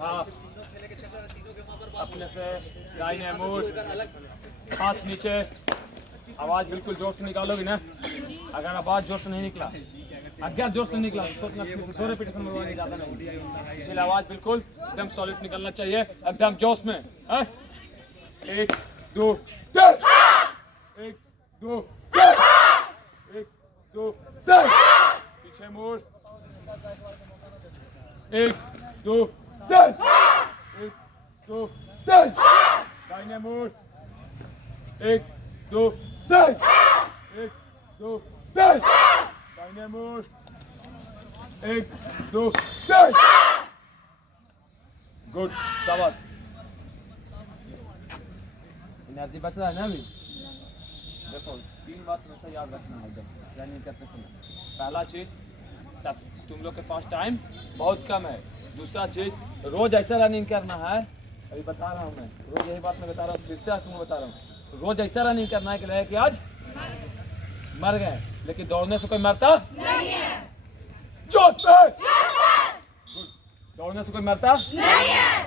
हाँ अपने से दाहिने मुड़, हाथ नीचे। आवाज बिल्कुल जोर से निकालोगे ना। अगर आवाज जोर से नहीं निकला, अगर जोर से निकला तो सोचना फिर से 2 रिपीटेशन मरवाने ज़्यादा नहीं। इसलिए आवाज बिल्कुल एकदम सॉलिड निकलना चाहिए, एकदम जोश में। 1 2 3, 1 2 3, 1 2 3, पीछे मुड़, 1 2 3, 1 2 3, दाहिने मुड़, 1 2 3, 1 2 3, दाहिने मुड़, 1 2 3। गुड, शाबाश। एनर्जी बच रहा है ना अभी। देखो 3 बात हमेशा याद रखना है रनिंग करते समय। पहला चीज़, सब तुम लोग के पास टाइम बहुत कम है। दूसरा चीज़, रोज़ ऐसा रनिंग करना है। अभी बता रहा हूँ मैं, रोज़ यही बात मैं बता रहा हूँ, फिर से तुमको बता रहा हूँ। रोज़ ऐसा रनिंग करना है कि लगे कि आज मर गए, लेकिन दौड़ने से कोई मरता नहीं है। जोश में गुड, दौड़ने से कोई मरता नहीं है।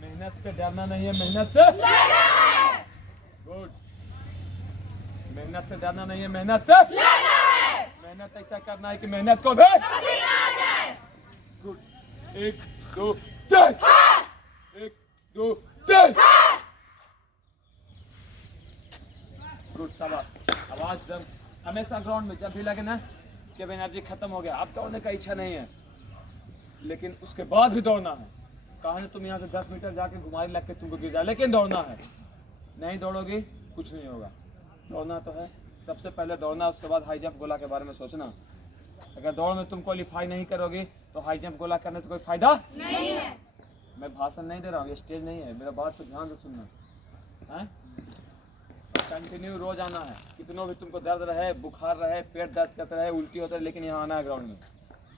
मेहनत से डरना नहीं है, मेहनत से गुड, मेहनत से डरना नहीं है, मेहनत से मेहनत ऐसा करना है कि मेहनत को भी गुड। 1 2 3, 1 2 3, गुड, शाबाश। आवाज जब हमेशा ग्राउंड में जब भी लगे ना कि अब एनर्जी खत्म हो गया, अब दौड़ने का इच्छा नहीं है, लेकिन उसके बाद भी दौड़ना है। कहा ना तुम यहाँ से 10 मीटर जाके घुमाई लग के तुमको गिर जाए, लेकिन दौड़ना है। नहीं दौड़ोगी कुछ नहीं होगा। दौड़ना तो है, सबसे पहले दौड़ना, उसके बाद हाई जंप गोला के बारे में सोचना। अगर दौड़ में तुम क्वालिफाई नहीं करोगी तो हाई जंप गोला करने से कोई फायदा नहीं है। मैं भाषण नहीं दे रहा हूँ, ये स्टेज नहीं है, मेरा बात को ध्यान से सुनना है। कंटिन्यू रोज आना है, कितनों भी तुमको दर्द रहे, बुखार रहे, पेट दर्द करता रहे, उल्टी होता है, लेकिन यहाँ आना है ग्राउंड में।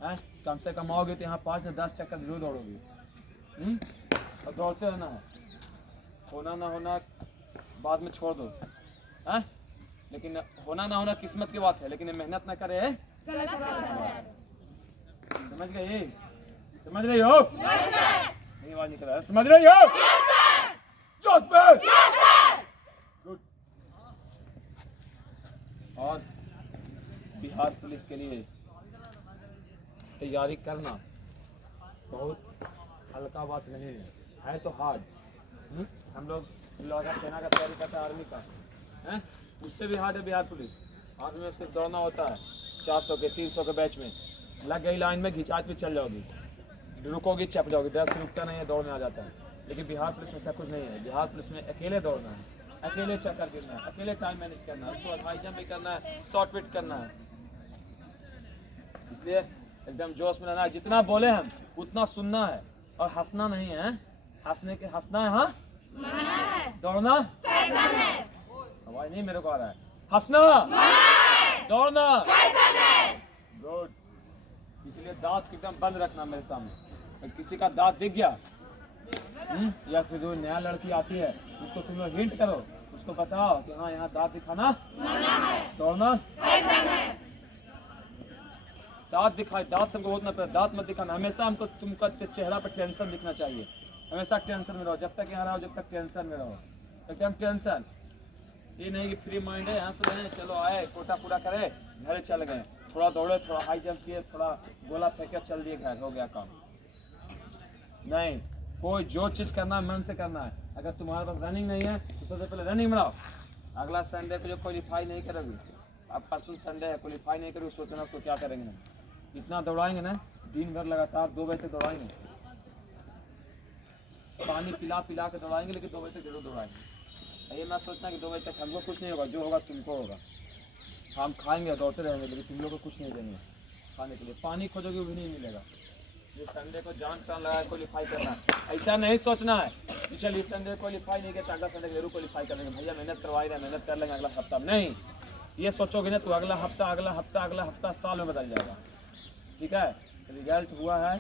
हैं कम से कम आओगे तो यहाँ 5 से 10 चक्कर जरूर दौड़ोगे। और दौड़ते रहना है। होना ना होना बाद में छोड़ दो, हैं लेकिन होना ना होना किस्मत की बात है, लेकिन मेहनत ना करे समझ गए? समझ रही हो? नहीं आवाज निकल रहा है, समझ रही हो? जोश में गुड। और बिहार पुलिस के लिए तैयारी करना बहुत हल्का बात नहीं है तो हार्ड। हम लोग सेना का तैयारी करते हैं, आर्मी का है, उससे भी हार्ड है बिहार पुलिस। आर्मी में सिर्फ दौड़ना होता है 400 के 300 के बैच में, लग गई लाइन में घिंचात भी चल जाओगी, रुकोगी चप जाओगी, डर से रुकता नहीं है, दौड़ में आ जाता है। लेकिन बिहार पुलिस में ऐसा कुछ नहीं है। बिहार पुलिस में अकेले दौड़ना है, अकेले चक्कर गिरना है, अकेले टाइम मैनेज करना है, उसके बाद हाई जंप भी करना है, शॉर्ट पिट करना है। इसलिए एकदम जोश में रहना है, जितना बोले हम उतना सुनना है और हंसना नहीं है। हंसने के हंसना है, हाँ दौड़ना आवाज नहीं मेरे को आ रहा है, हंसना दौड़ना गुड। इसलिए दांत एकदम बंद रखना मेरे सामने। अगर किसी का दांत दिख गया या फिर जो नया लड़की आती है उसको तुम लोग हिंट करो, उसको बताओ कि हाँ यहाँ दांत दिखाना दौड़ना। दांत दिखाए, दांत सबको होना पड़े, दांत मत दिखाना। हमेशा हमको तुमका चेहरा पर टेंशन दिखना चाहिए। हमेशा टेंशन में रहो, जब तक यहाँ रहो जब तक टेंशन में रहो, एकदम टेंशन। ये नहीं कि फ्री माइंड है, हंस रहे हैं, चलो आए कोटा पूरा करे घर चल गए, थोड़ा दौड़े, थोड़ा हाई जंप किए, थोड़ा गोला फेंके, चल दिए घर, हो गया काम। नहीं, कोई जो चीज़ करना है मन से करना है। अगर तुम्हारे पास रनिंग नहीं है तो सबसे पहले रनिंग बनाओ। अगला संडे को जो क्वालिफाई नहीं करोगे, अब परसों संडे है, क्वालिफाई नहीं करोगे, सोचना उसको क्या करेंगे। इतना दौड़ाएंगे ना, दिन भर लगातार 2 बजे तक दौड़ाएंगे, पानी पिला पिला के दौड़ाएंगे, लेकिन 2 बजे तक जरूर दौड़ाएंगे। ये मैं सोचना कि 2 बजे तक हमको कुछ नहीं होगा, जो होगा तुमको होगा। हम खाएंगे दौड़ते रहेंगे, लेकिन तुम लोग को कुछ नहीं देंगे खाने के लिए। पानी खोजोगे वो भी नहीं मिलेगा। ये संडे को जान प्राण लगा क्वालिफाई करना है। ऐसा नहीं सोचना है कि चलिए संडे क्वालिफाई नहीं किया तो अगला संडे जरूर क्वालिफाई कर लेंगे, भैया मेहनत करवाई रहे, मेहनत कर लेंगे अगला हफ्ता। नहीं, ये सोचोगे ना तो अगला हफ्ता साल में बदल जाएगा। ठीक है, रिजल्ट हुआ है